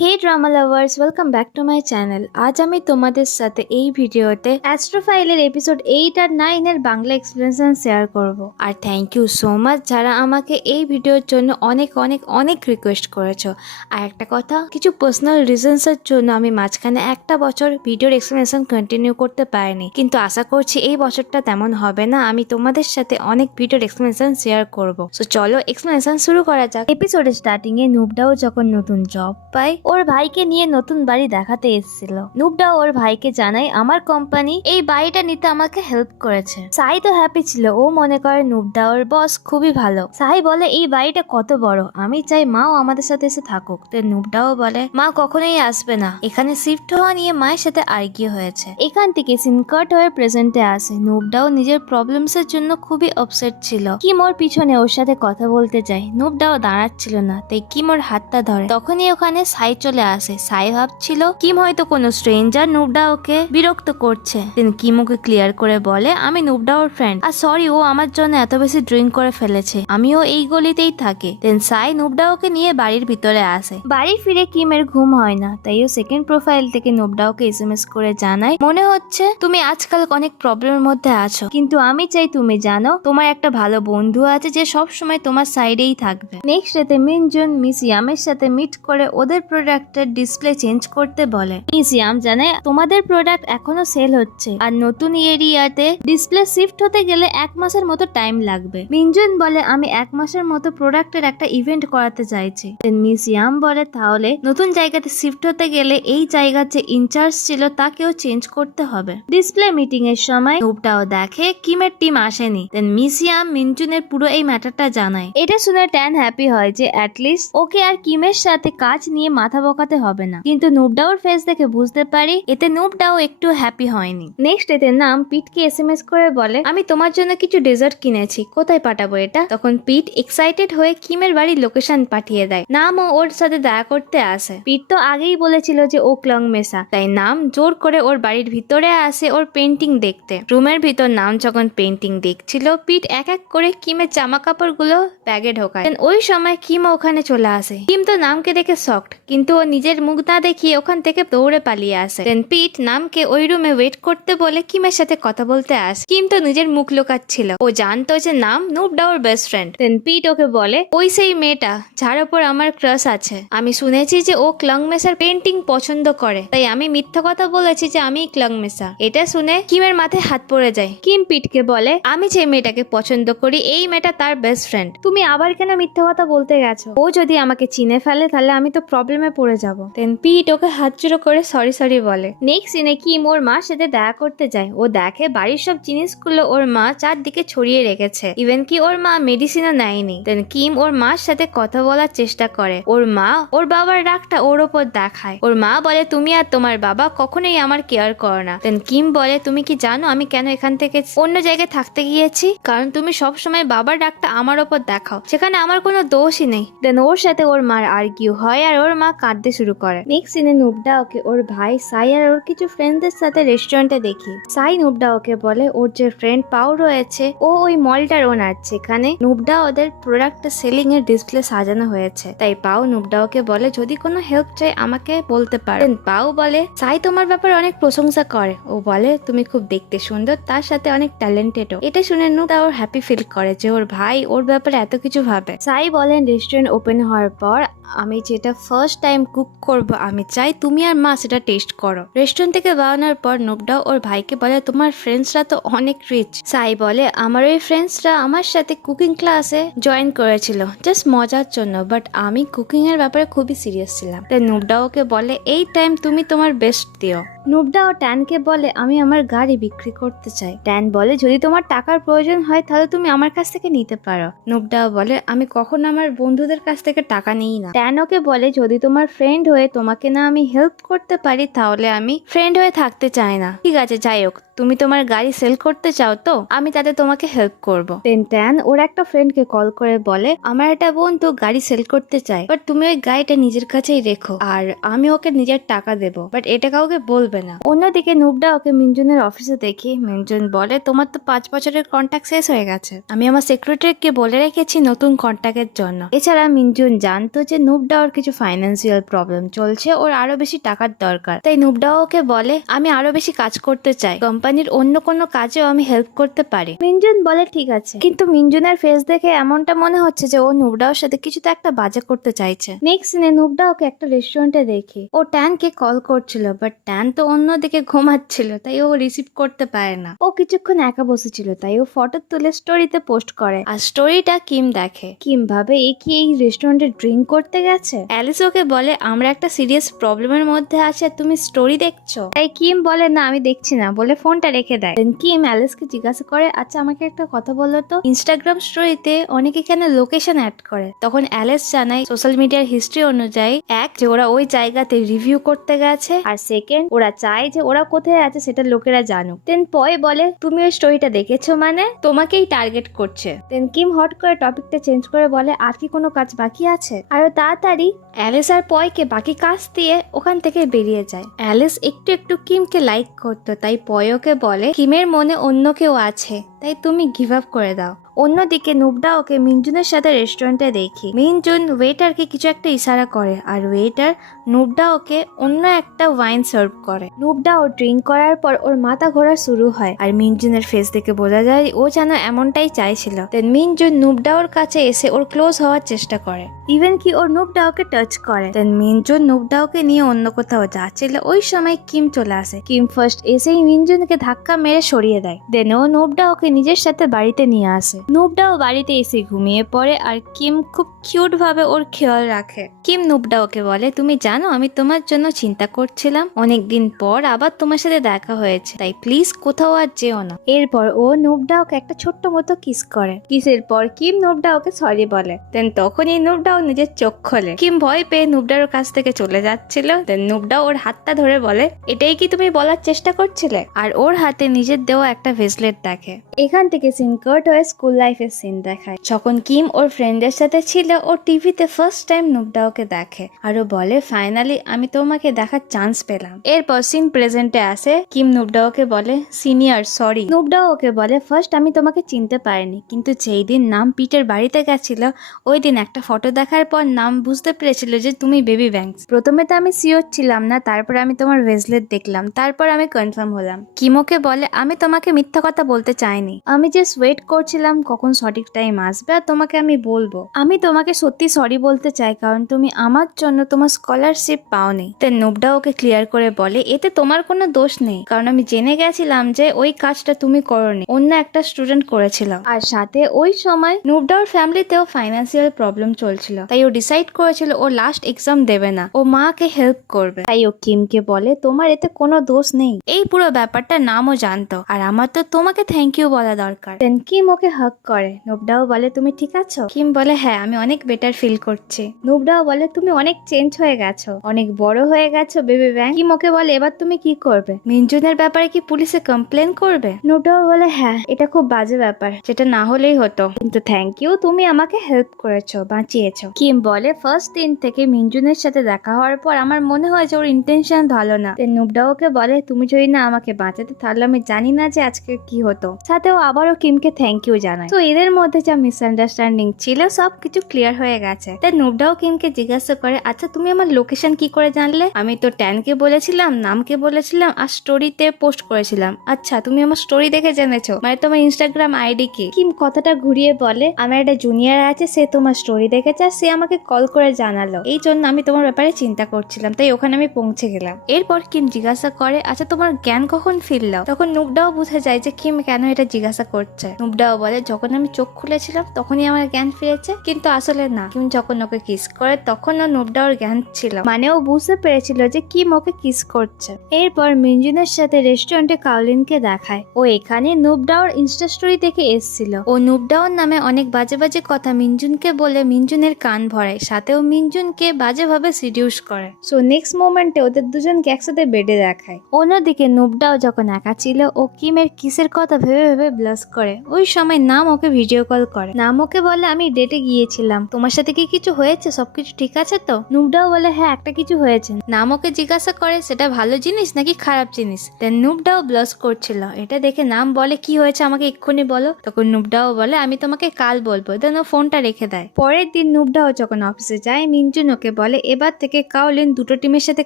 Hey drama lovers, welcome back to my channel. আজ আমি তোমাদের সাথে এই ভিডিওতে অ্যাস্ট্রোফাইলের এপিসোড 8 আর 9 এর বাংলা এক্সপ্লেনেশন শেয়ার করব। আর থ্যাংক ইউ সো মাচ যারা আমাকে এই ভিডিওর জন্য অনেক অনেক অনেক রিকোয়েস্ট করেছো। আর একটা কথা, কিছু পার্সোনাল রিজনসের জন্য আমি মাঝখানে একটা বছর ভিডিওর এক্সপ্লেনেশন কন্টিনিউ করতে পারিনি, কিন্তু আশা করছি এই বছরটা তেমন হবে না। আমি তোমাদের সাথে অনেক ভিডিওর এক্সপ্লেনেশন শেয়ার করব। সো চলো এক্সপ্লেনেশন শুরু করা যাক। এপিসোডের স্টার্টিং এ নুবডাও যখন নতুন জব পায়, ওর ভাইকে নিয়ে নতুন বাড়ি দেখাতে এসেছিল। নুবডাও ওর ভাইকে জানায় আমার কোম্পানি এই বাড়িটা নিতে আমাকে হেল্প করেছে। সাই তো হ্যাপি ছিল, ও মনে করে নুবডাওর বস খুবই ভালো। সাই বলে এই বাড়িটা কত বড়, আমি চাই মাও আমাদের সাথে এসে থাকুক। তো নুবডাও বলে মা কখনোই আসবে না, এখানে শিফট হওয়া নিয়ে মায়ের সাথে আর্গিউ হয়েছে। এখান থেকে সিন কাট হয়ে প্রেজেন্টে আসে। নুবডাও নিজের প্রবলেমস এর জন্য খুবই আপসেট ছিল। কিম ওর পিছনে ওর সাথে কথা বলতে যায়, নুবডাও দাঁড়াচ্ছিল না, তাই কিম ওর হাতটা ধরে। তখনই ওখানে সাই চলে আসে। সাই ভাবছিল কিম হয়তো কোনো স্ট্রেঞ্জার নুবডাওকে বিরক্ত করছে। দেন কিম ওকে ক্লিয়ার করে বলে আমি নুবডাওর ফ্রেন্ড, আর সরি ও আমার জন্য এত বেশি ড্রিঙ্ক করে ফেলেছে, আমিও এই গলিতেই থাকি। দেন সাই নুবডাওকে নিয়ে বাড়ির ভিতরে আসে। বাড়ি ফিরে কিমের ঘুম হয় না, তাই ও সেকেন্ড প্রোফাইল থেকে নুবডাওকে এসএমএস করে জানায় মনে হচ্ছে তুমি আজকাল অনেক প্রবলেমের মধ্যে আছো, কিন্তু আমি চাই তুমি জানো তোমার একটা ভালো বন্ধু আছে যে সব সময় তোমার সাইডেই থাকবে। নেক্সট ডেতে মিনজুন মিস ইয়ামের সাথে মিট করে ওদের প্রোডাক্টের ডিসপ্লে চেঞ্জ করতে বলে। মিস ইয়াম জানে তোমাদের প্রোডাক্ট এখনো সেল হচ্ছে, আর নতুন এরিয়াতে ডিসপ্লে শিফট হতে গেলে 1 মাসের মতো টাইম লাগবে। মিনজুন বলে আমি 1 মাসের মতো প্রোডাক্টের একটা ইভেন্ট করাতে চাইছি। মিস ইয়াম বলে তাহলে নতুন জায়গাতে শিফট হতে গেলে এই জায়গার যে ইনচার্জ ছিল তাকেও চেঞ্জ করতে হবে। ডিসপ্লে মিটিং এর সময় নুবডাও দেখে কিমের টিম আসেনি। দেন মিস ইয়াম মিনজুনের পুরো এই ম্যাটারটা জানায়। এটা শুনে ট্যান হ্যাপি হয় যে অ্যাটলিস্ট ওকে আর কিমের সাথে কাজ নিয়ে মাথা বকাতে হবে না, কিন্তু নুবডাওর ফেস দেখে বুঝতে পারি এতে নুবডাও একটু হ্যাপি হয়নি। নেক্সট এতে নাম পিটকে এসএমএস করে বলে আমি তোমার জন্য কিছু ডেজার্ট কিনেছি, কোথায় পাঠাবো এটা? তখন পিট এক্সাইটেড হয়ে কিমের বাড়ির লোকেশন পাঠিয়ে দেয়। নামও ওর সাথে দেখা করতে আসে। পিট তো আগেই বলেছিল যে ও ক্লং মেসা, তাই নাম জোর করে ওর বাড়ির ভিতরে আসে ওর পেন্টিং দেখতে। রুমের ভিতর নাম যখন পেন্টিং দেখছিল, পিট এক এক করে কিমের জামা কাপড় গুলো ব্যাগে ঢোকায়। ওই সময় কিম ওখানে চলে আসে। কিম তো নামকে দেখে শকড, কিন্তু ও নিজের মুখ না দেখিয়ে ওখান থেকে দৌড়ে পালিয়ে আসে। দেন পিট নামকে ওই রুমে ওয়েট করতে বলে কিমের সাথে কথা বলতে আসে। কিম তো নিজের মুখ লুকাচ্ছিল, ও জানতো যে নাম নুবডাওর বেস্ট ফ্রেন্ড। দেন পিট ওকে বলে ওই সেই মেয়েটা যার উপর আমার ক্রাশ আছে, আমি শুনেছি যে ও ক্লং মেসার পেন্টিং পছন্দ করে, তাই আমি মিথ্যা কথা বলেছি যে আমি ক্লং মেসা। এটা শুনে কিমের মাথায় হাত পড়ে যায়। কিম পিটকে বলে আমি যে মেয়েটাকে পছন্দ করি এই মেয়েটা তার বেস্ট ফ্রেন্ড, তুমি আবার কেন মিথ্যা কথা বলতে গেছো? ও যদি আমাকে চিনে ফেলে তাহলে আমি তো প্রবলেমে পড়ে যাব। দেন পিট ওকে হাত জোড়ো করে সরি সরি বলে। নেক্সট সিনে কিম ওর মার সাথে দেখা করতে যায়। ও দেখে বাড়ির সব জিনিসগুলো ওর মা চারদিকে ছড়িয়ে রেখেছে, ইভেন কি ওর মা মেডিসিনও নেয়নি। দেন কিম ওর মার সাথে কথা বলার চেষ্টা করে। ওর মা ওর বাবার রাগটা ওর ওপর দেখায়। ওর মা বলে তুমি আর তোমার বাবা কখনোই আমার কেয়ার করো না। দেন কিম বলে তুমি কি জানো আমি কেন এখান থেকে অন্য জায়গায় থাকতে গিয়েছি? কারণ তুমি সব সময় বাবার রাগটা আমার ওপর দেখাও, যেখানে আমার কোনো দোষই নেই। দেন ওর সাথে ওর মার আর্গিউ হয় আর ওর মা কাঁদতে শুরু করে। নেক্সট সিনে নুবডাওকে ওর ভাই সাই আর ওর কিছু ফ্রেন্ডদের সাথে রেস্টুরেন্টে দেখি। সাই নুবডাওকে বলে ওর যে ফ্রেন্ড পাও রয়েছে ও ওই মলটার ওনার, যেখানে নুবডাও ওদের প্রোডাক্ট সেলিং এর ডিসপ্লে সাজানো হয়েছে। তাই পাও নুবডাওকে বলে যদি কোনো হেল্প চাই আমাকে বলতে পারেন। পাও বলে সাই তোমার ব্যাপারে অনেক প্রশংসা করে, ও বলে তুমি খুব দেখতে সুন্দর, তার সাথে অনেক ট্যালেন্টেডও। এটা শুনে নুবডাও হ্যাপি ফিল করে যে ওর ভাই ওর ব্যাপারে এত কিছু ভাবে। সাই বলেন রেস্টুরেন্ট ওপেন হওয়ার পর আমি যেটা ফার্স্ট টাইম কুক করব আমি চাই তুমি আর মা সেটা টেস্ট করো। রেস্টুরেন্ট থেকে বেরোনোর পর নুবডাও ওর ভাইকে বলে তোমার ফ্রেন্ডসরা তো অনেক রিচ। সাই বলে আমার ওই ফ্রেন্ডসরা আমার সাথে কুকিং ক্লাসে জয়েন করেছিল জাস্ট মজার জন্য, বাট আমি কুকিং এর ব্যাপারে খুবই সিরিয়াস ছিলাম। তাই নুবডাওকে বলে এই টাইম তুমি তোমার বেস্ট দিও। নুবডাও ট্যানকে বলে আমি আমার গাড়ি বিক্রি করতে চাই। ট্যান বলে যদি তোমার টাকার প্রয়োজন হয় তাহলে তুমি আমার কাছ থেকে নিতে পারো। নুবডাও বলে আমি কখনো আমার বন্ধুদের কাছ থেকে টাকা নিই না। ট্যান ওকে বলে যদি তোমার ফ্রেন্ড হয়ে তোমাকে না আমি হেল্প করতে পারি তাহলে আমি ফ্রেন্ড হয়ে থাকতে চাই না। ঠিক আছে যাই হোক, তুমি তোমার গাড়ি সেল করতে চাও তো আমি তাতে তোমাকে হেল্প করবো। দেন ট্যান ওর একটা ফ্রেন্ডকে কল করে বলে আমার একটা বন্ধু গাড়ি সেল করতে চায়, বাট তুমি ওই গাড়িটা নিজের কাছেই রেখো আর আমি ওকে নিজের টাকা দেবো, বাট এটা কাউকে বলবে করবে না। অন্যদিকে নুবডা ওকে মিনজুনের অফিসে দেখি মিনজুন বলে তোমার তো 5 বছরের কন্ট্যাক্ট শেষ হয়ে গেছে, আমি আমার সেক্রেটারিকে বলে রেখেছি নতুন কন্ট্যাক্টের জন্য। এছাড়া মিনজুন জানতো যে নুবডা ওর কিছু ফাইন্যান্সিয়াল প্রবলেম চলছে, ওর আরো বেশি টাকার দরকার, তাই নুবডা ওকে বলে আমি আরো বেশি কাজ করতে চাই, কোম্পানির অন্য কোনো কাজেও আমি হেল্প করতে পারি। মিনজুন বলে ঠিক আছে, কিন্তু মিনজুনের ফেস দেখে এমনটা মনে হচ্ছে যে ও নুবডাওর সাথে কিছু তো একটা বাজে করতে চাইছে। নেক্সট সিনে নুবডা ওকে একটা রেস্টুরেন্টে দেখি ও ট্যানকে কল করছিল, বাট ট্যান তো অন্যদিকে ঘুমাচ্ছিল, তাই ও রিসিভ করতে পারে না। ও কিছুক্ষণ একা বসেছিল, তাই ও ফটো তুলে স্টোরিতে পোস্ট করে, আর স্টোরিটা কিম দেখে। কিম ভাবে এ কি এই রেস্টুরেন্টে ড্রিঙ্ক করতে গেছে। অ্যালিস ওকে বলে আমরা একটা সিরিয়াস প্রবলেমের মধ্যে আছি আর তুমি স্টোরি দেখছো। তাই কিম বলে না আমি দেখছি না বলে ফোনটা রেখে দেয়। কিম অ্যালিসকে জিজ্ঞাসা করে আচ্ছা আমাকে একটা কথা বলো তো, ইনস্টাগ্রাম স্টোরিতে অনেকে কেন লোকেশন অ্যাড করে? তখন অ্যালিস জানায় সোশ্যাল মিডিয়ার হিস্ট্রি অনুযায়ী এক যে ওরা ওই জায়গাতে রিভিউ করতে গেছে, আর সেকেন্ড ওরা চায় যে ওরা কোথায় আছে সেটা লোকেরা জানুক। দেন পয় বলে তুমি ওই স্টোরিটা দেখেছো মানে তোমাকেই টার্গেট করছে। দেন কিম হট করে টপিকটা চেঞ্জ করে বলে আর কি কোনো কাজ বাকি আছে? আরো তাড়াতাড়ি অ্যালিস আর পয়কে বাকি কাজ দিয়ে ওখান থেকে বেরিয়ে যায়। অ্যালিস একটু একটু কিমকে লাইক করতো, তাই পয়কে বলে কিমের মনে অন্য কেউ আছে, তাই তুমি গিভ আপ করে দাও। অন্যদিকে নুবডা ওকে মিনজুনের সাথে রেস্টুরেন্টে দেখি মিনজুন ওয়েটারকে কিছু একটা ইশারা করে, আর ওয়েটার নুবডা ওকে অন্য একটা ওয়াইন সার্ভ করে। নুবডা ও ড্রিঙ্ক করার পর ওর মাথা ঘোরা শুরু হয়, আর মিনজুনের ফেস দেখে বোঝা যায় ও যেন এমনটাই চাইছিল। দেন মিনজুন নুবডা ওর কাছে এসে ওর ক্লোজ হওয়ার চেষ্টা করে, ইভেন কি ওর নুবডা ওকে টাচ করে। দেন মিনজুন নুবডা ওকে নিয়ে অন্য কোথাও যাচ্ছিল, ওই সময় কিম চলে আসে। কিম ফার্স্ট এসেই মিনজুনকে ধাক্কা মেরে সরিয়ে দেয়। দেন ও নুবডা ওকে নিজের সাথে বাড়িতে নিয়ে আসে। নুবডাও বাড়িতে এসে ঘুমিয়ে পড়ে, আর কিম খুব কিউট ভাবে ওর খেয়াল রাখে। কিম নুবডা ওকে বলে তুমি জানো আমি তোমার জন্য চিন্তা করছিলাম, অনেকদিন পর আবার তোমার সাথে দেখা হয়েছে, তাই প্লিজ কোথাও আর যেও না। এরপর ও নুবডা ওকে একটা ছোট্ট মতো কিস করে। কিসের পর কিম নুবডা ওকে সরি বলে। দেন তখনই নুবডাও নিজের চোখ খোলে। কিম ভয় পেয়ে নুবডার কাছ থেকে চলে যাচ্ছিল। দেন নুবডা ওর হাতটা ধরে বলে এটাই কি তুমি বলার চেষ্টা করছিলে? আর ওর হাতে নিজের দেওয়া একটা ভেসলেট দেখে। এখান থেকে সিন কাট হয়ে স্কুল লাইফের সিন দেখায়, যখন কিম ওর ফ্রেন্ডের সাথে ছিল ও টিভিতে ফার্স্ট টাইম নুবডা ওকে দেখে, আর ও বলে ফাইনালি আমি তোমাকে দেখার চান্স পেলাম। এরপর সিন প্রেজেন্টে আসে। কিম নুবডা ওকে বলে সিনিয়র সরি। নুবডা ওকে বলে ফার্স্ট আমি তোমাকে চিনতে পারিনি, কিন্তু যেই দিন নাম পিটের বাড়িতে গেছিল ওই দিন একটা ফটো দেখার পর নাম বুঝতে পেরেছিল যে তুমি বেবি ব্যাংকস। প্রথমে তো আমি সিওর ছিলাম না, তারপর আমি তোমার ভেসলেট দেখলাম, তারপর আমি কনফার্ম হলাম। কিমোকে বলে আমি তোমাকে মিথ্যা কথা বলতে চাইনি, আমি জাস্ট ওয়েট করছিলাম কখন সঠিক টাইম আসবে আর তোমাকে আমি বলবো। আমি তোমাকে সত্যি সরি বলতে চাই কারণ তুমি আমার জন্য তোমার স্কলারশিপ পাওনি। তাই নুবডা ওকে ক্লিয়ার করে বলে এতে তোমার কোনো দোষ নেই, কারণ আমি জেনে গেছিলাম যে ওই কাজটা তুমি করোনি, অন্য একটা স্টুডেন্ট করেছিল। আর সাথে ওই সময় নুবডার ফ্যামিলিতেও ফাইন্যান্সিয়াল প্রবলেম চলছিল, তাই ও ডিসাইড করেছিল ও লাস্ট এক্সাম দেবে না, ও মাকে হেল্প করবে। তাই ও কিমকে বলে তোমার এতে কোনো দোষ নেই। এই পুরো ব্যাপারটা নামও জানতো, আর আমার তো তোমাকে থ্যাংক ইউ বলা দরকার। দেন কিম ওকে হাগ করে। নুবডাও বলে তুমি ঠিক আছো? কিম বলে হ্যাঁ আমি অনেক বেটার ফিল করছি। নুবডাও বলে তুমি অনেক চেঞ্জ হয়ে গেছো, অনেক বড় হয়ে গেছো বেবি ব্যাং। কিম ওকে বলে এবার তুমি কি করবে? মিনজুনের ব্যাপারে কি পুলিশে কমপ্লেন করবে? নুবডাও বলে হ্যাঁ এটা খুব বাজে ব্যাপার, যেটা না হলেই হতো, কিন্তু থ্যাংক ইউ তুমি আমাকে হেল্প করেছো, বাঁচিয়েছো। কিম বলে ফার্স্ট দিন থেকে মিনজুনের সাথে দেখা হওয়ার পর আমার মনে হয় যে ওর ইন্টেনশন ভালো না। নুবডাও ওকে বলে তুমি যদি না আমাকে বাঁচাতে তাহলে আমি জানি না যে আজকে কি হতো। সাথে ও আবারও কিমকে থ্যাংক ইউ জানায়। তো এদের মধ্যে যা মিসআন্ডারস্ট্যান্ডিং ছিল সব কিছু ক্লিয়ার হয়ে গেছে। তাই নুবডাও কিমকে জিজ্ঞাসা করে আচ্ছা তুমি আমার লোকেশন কি করে জানলে? আমি তো ট্যানকে বলেছিলাম, নামকে বলেছিলাম, আর স্টোরিতে পোস্ট করেছিলাম। আচ্ছা তুমি আমার স্টোরি দেখে জেনেছো, মানে তোমার ইনস্টাগ্রাম আইডি কি? কিম কথাটা ঘুরিয়ে বলে আমার একটা জুনিয়র আছে, সে তোমার স্টোরি দেখেছে, সে আমাকে কল করে জানালো, এই জন্য আমি তোমার ব্যাপারে চিন্তা করছিলাম, তাই ওখানে আমি পৌঁছে গেলাম। এরপর কিম জিজ্ঞাসা করে আচ্ছা তোমার জ্ঞান কখন ফিরলো? তখন নুবডাও বুঝে যায় যে কিম কেন এটা জিজ্ঞাসা করছে। নুবডাও বলে যখন আমি চোখ খুলেছিলাম তখনই আমার জ্ঞান ফিরেছে, কিন্তু আসলে না, কিম যখন ওকে কিস করে তখনও নুবডাওর জ্ঞান ছিল, মানে ও বুঝতে পেরেছিল যে কিম ওকে কিস করছে। এরপর মিনজুনের সাথে রেস্টুরেন্টে কাউলিনকে দেখায়। ও এখানে নুবডাওর ইনস্টা স্টোরি দেখে এসেছিল। ও নুবডাওর নামে অনেক বাজে বাজে কথা মিনজুনকে বলে মিনজুনের কান ভরায়, সাথেও মিনজুনকে বাজেভাবে সিডিউস করে। সো নেক্সট মোমেন্টে ওদের দুজনকে একসাথে বেডে দেখায়। অন্যদিকে নুবডাও যখন একা ছিল ও কিমের কিসের কথা ভেবে ভেবে ব্লাশ করে। ওই সময় না নাম ওকে ভিডিও কল করে। নাম ওকে বলে আমি ডেটে গিয়েছিলাম, তোমার সাথে কি কিছু হয়েছে, সবকিছু ঠিক আছে তো? নুবডাও বলে হ্যাঁ একটা কিছু হয়েছে। নাম ওকে জিজ্ঞাসা করে সেটা ভালো জিনিস নাকি খারাপ জিনিস। দেন নুবডাও ব্লাশ করছিল। এটা দেখে নাম বলে কি হয়েছে আমাকে এক্ষুনি বলো। তখন নুবডাও বলে আমি তোমাকে কাল বলবো। দেন ও ফোনটা রেখে দেয়। পরের দিন নুবডাও যখন অফিসে যায়, মিনজুন ওকে বলে এবার থেকে কাওলিন দুটো টিমের সাথে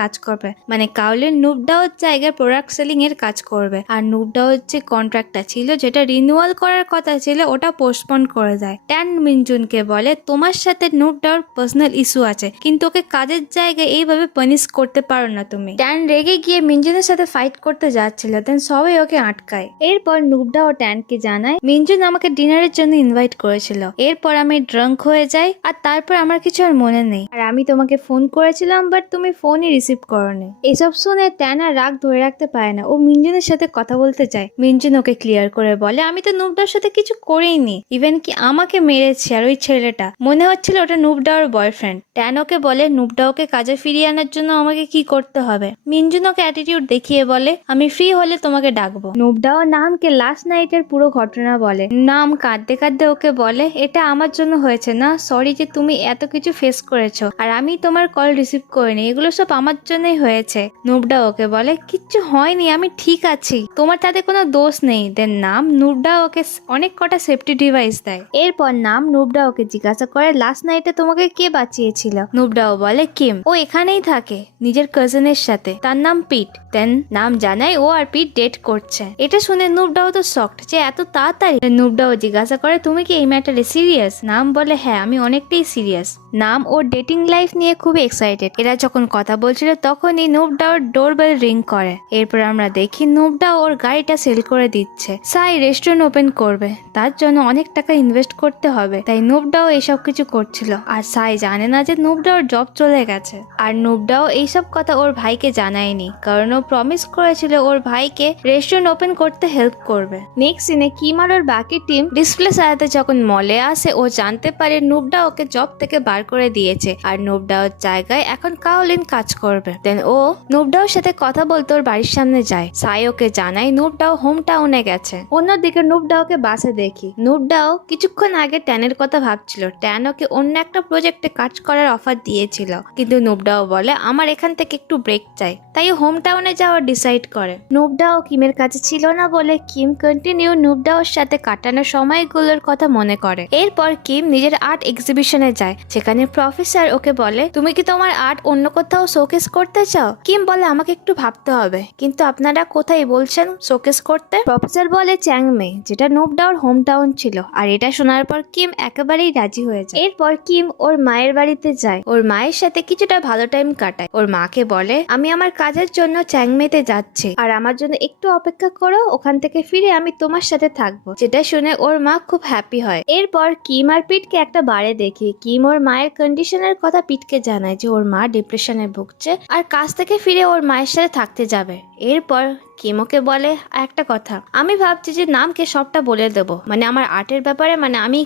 কাজ করবে, মানে কাওলিন নুবডাওর জায়গায় প্রোডাক্ট সেলিং এর কাজ করবে। আর নুবডাওর যে কন্ট্রাক্টটা ছিল যেটা রিনিউয়াল করার কথা ছিল ওটা পোস্টপোন করে দেয়। ট্যান মিনজুনকে বলে তোমার সাথে নুবডাওর পার্সোনাল ইস্যু আছে, কিন্তু ওকে কাজের জায়গায় এইভাবে পানিশ করতে পারো না তুমি। ট্যান রেগে গিয়ে মিনজুনের সাথে ফাইট করতে যাচ্ছিল, দেন সবাই ওকে আটকায়। এরপর নুবডাও ট্যানকে জানায় মিনজুন আমাকে ডিনারের জন্য ইনভাইট করেছিল, এরপর আমি ড্রাঙ্ক হয়ে যাই আর তারপর আমার কিছু আর মনে নেই, আর আমি তোমাকে ফোন করেছিলাম বাট তুমি ফোনই রিসিভ করোনি। এসব শুনে ট্যান আর রাগ ধরে রাখতে পারে না, ও মিনজুনের সাথে কথা বলতে চায়। মিনজুন ওকে ক্লিয়ার করে বলে আমি তো নুবডাওর সাথে কিছু করিনি, ইভেন কি আমাকে মেরেছে আর ওই ছেলেটা মনে হচ্ছিল ওটা নুবডাওর বয়ফ্রেন্ড। ট্যান ওকে বলে নুবডাওকে কাজে ফিরিয়ে আনার জন্য আমাকে কি করতে হবে। মিনজুন ওকে অ্যাটিটিউড দেখিয়ে বলে আমি ফ্রি হলে তোমাকে ডাকবো। নুবডাও নামকে লাস্ট নাইটের পুরো ঘটনা বলে। নাম কাঁদতে কাঁদতে ওকে বলে এটা আমার জন্য হয়েছে না, সরি যে তুমি এত কিছু ফেস করেছো আর আমি তোমার কল রিসিভ করিনি, এগুলো সব আমার জন্যই হয়েছে। নুবডাও ওকে বলে কিচ্ছু হয়নি, আমি ঠিক আছি, তোমার তাতে কোনো দোষ নেই। দেন নাম নুবডাও ওকে অনেক কটা সেফটি ডিভাইস দেয়। এরপর নাম নুবডাও ওকে জিজ্ঞাসা করে লাস্ট নাইটে তোমাকে কে বাঁচিয়েছিল। নুবডাও বলে কিম, ও এখানেই থাকে নিজের কাজিনের সাথে, তার নাম পিট। দেন নাম জানায় ও আর পিট ডেট করছে। এটা শুনে নুবডাও তো শকড যে এত তাড়াতাড়ি। নুবডাও জিজ্ঞাসা করে তুমি কি এই ম্যাটারে সিরিয়াস? নাম বলে হ্যাঁ আমি অনেকটাই সিরিয়াস। নাম ওর ডেটিং লাইফ নিয়ে খুবই এক্সাইটেড। এরা যখন কথা বলছিল তখনই নুবডাওর ডোরবেল রিং করে। এরপর আমরা দেখি নুবডাও ওর গাড়িটা সেল করে দিচ্ছে। সাই রেস্টুরেন্ট ওপেন করবে, তার জন্য অনেক টাকা ইনভেস্ট করতে হবে, তাই নুবডাও এইসব কিছু করছিল। আর সাই জানে না যে নুবডাওর জব চলে গেছে। আর নুবডাও এইসব কথা ওর ভাইকে জানায়নি, কারণ ও প্রমিস করেছিল ওর ভাইকে রেস্টুরেন্ট ওপেন করতে হেল্প করবে। নেক্সট সিনে কিম আর ওর বাকি টিম ডিসপ্লে সারাতে যখন মলে আসে, ও জানতে পারে নুবডাও ওকে জব থেকে বার করে দিয়েছে আর নুবডাওর জায়গায় এখন কাওলিন কাজ করবে। দেন ও নুবডাওর সাথে কথা বলতে ওর বাড়ির সামনে যায়। সাই ওকে জানায় নুবডাও হোম টাউনে গেছে। অন্যদিকে নুবডাওকে বাসে দেখি। নুবডাও কিছুক্ষণ আগে ট্যানের কথা ভাবছিল। ট্যান ওকে অন্য একটা প্রজেক্টে কাজ করার অফার দিয়েছিল, কিন্তু নুবডাও বলে আমার এখান থেকে একটু ব্রেক চাই, তাই হোম টাউনে যাওয়ার ডিসাইড করে। নুবডাও কিমের কাছে ছিল না বলে কিম কন্টিনিউ নুবডাওর সাথে কাটানো সময়গুলোর কথা মনে করে। এরপর কিম নিজের আর্ট এক্সিবিশনে যায়, যেখানে প্রফেসর ওকে বলে তুমি কি তোমার আর্ট অন্য কোথাও শোকেস করতে চাও? কিম বলে আমাকে একটু ভাবতে হবে, কিন্তু আপনারা কোথায় বলছেন শোকেস করতে? প্রফেসর বলে চ্যাংমে, যেটা নুবডাওর হোম টাউন ছিল। আর এটা শোনার পর কিম একেবারেই রাজি হয়ে যায়। এরপর কিম ওর মায়ের বাড়িতে যায়, ওর মায়ের সাথে কিছুটা ভালো টাইম কাটায়। ওর মাকে বলে আমি আমার কাজের জন্য চ্যাংমেতে যাচ্ছি আর আমার জন্য একটু অপেক্ষা করো, ওখান থেকে ফিরে আমি তোমার সাথে থাকবো। যেটা শুনে ওর মা খুব হ্যাপি হয়। এরপর কিম আর পিটকে একটা বারে দেখি। কিম ওর মায়ের কন্ডিশনের কথা পিটকে জানায় যে ওর মা ডিপ্রেশনে ভুগছে আর কাজ থেকে ফিরে ওর মায়ের সাথে থাকতে যাবে। এরপর কিমোকে বলে একটা কথা, আমি ভাবছি যে নামকে সবটা বলে দেবো, মানে আমার আর্টের ব্যাপারে, মানে আমি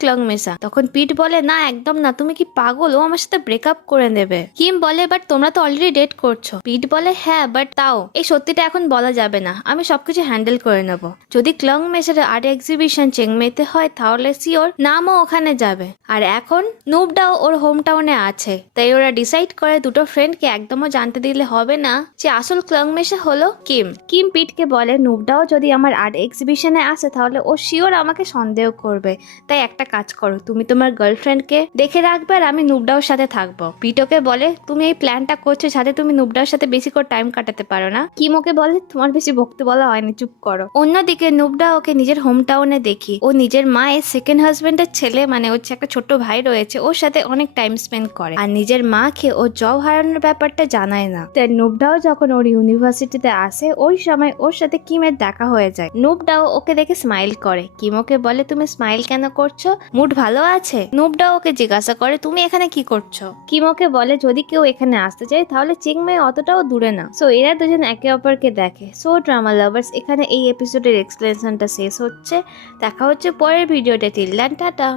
ক্লং মেসা। তখন পিট বলে না একদম না, তুমি কি পাগল, ও আমার সাথে ব্রেকআপ করে নেবে। কিম বলে বাট তোমরা তো অলরেডি ডেট করছো। পিট বলে হ্যাঁ বাট তাও এই সত্যিটা এখন বলা যাবে না, আমি সবকিছু হ্যান্ডেল করে নেবো। যদি ক্লং মেসের আর্ট এক্সিবিশন চেংমেতে হয় তাহলে সিওর নামও ওখানে যাবে। আর এখন নুবডাও ওর হোম টাউনে আছে, তাই ওরা ডিসাইড করে দুটো ফ্রেন্ডকে একদমও জানতে দিলে হবে না যে আসল ক্লং মেশা হলো কিম। কিম পিটকে বলে নুবডাও যদি আমার আর্ট এক্সিবিশনে আসে তাহলে ও শিওর আমাকে সন্দেহ করবে, তাই একটা কাজ করো, তুমি তোমার গার্লফ্রেন্ডকে দেখে রাখবে আর আমি নুবডাওর সাথে থাকবো। পিট ওকে বলে তুমি এই প্ল্যানটা করছো যাতে তুমি নুবডাওর সাথে বেশি করে টাইম কাটাতে পারো না। কিম ওকে বলে তোমার বেশি বকতে বলা হয়নি, চুপ করো। অন্যদিকে নুবডাও ওকে নিজের হোম টাউনে দেখি। ও নিজের মায়ের সেকেন্ড হাজবেন্ডের ছেলে, মানে হচ্ছে একটা ছোট ভাই রয়েছে, ওর সাথে অনেক টাইম স্পেন্ড করে আর নিজের মাকে ও জব হারানোর ব্যাপারটা জানায় না। তাই নুবডাও যখন ওর ইউনিভার্সিটিতে আসে ওই সময় ওর সাথে কিমের দেখা হয়ে যায়। নুবডাও ওকে দেখে স্মাইল করে। কিম ওকে বলে তুমি স্মাইল কেন করছো, মুড ভালো আছে? নুবডাও ওকে জিজ্ঞাসা করে তুমি এখানে কি করছো। কিম ওকে বলে যদি কেউ এখানে আসতে চায় তাহলে চিংমে অতটাও দূরে না। সো এরা দুজন একে অপরকে দেখে। সো ড্রামা লাভার্স, এখানে এই এপিসোডের এক্সপ্লেনেশনটা শেষ হচ্ছে। দেখা হচ্ছে পরের ভিডিওতে। Till then tata.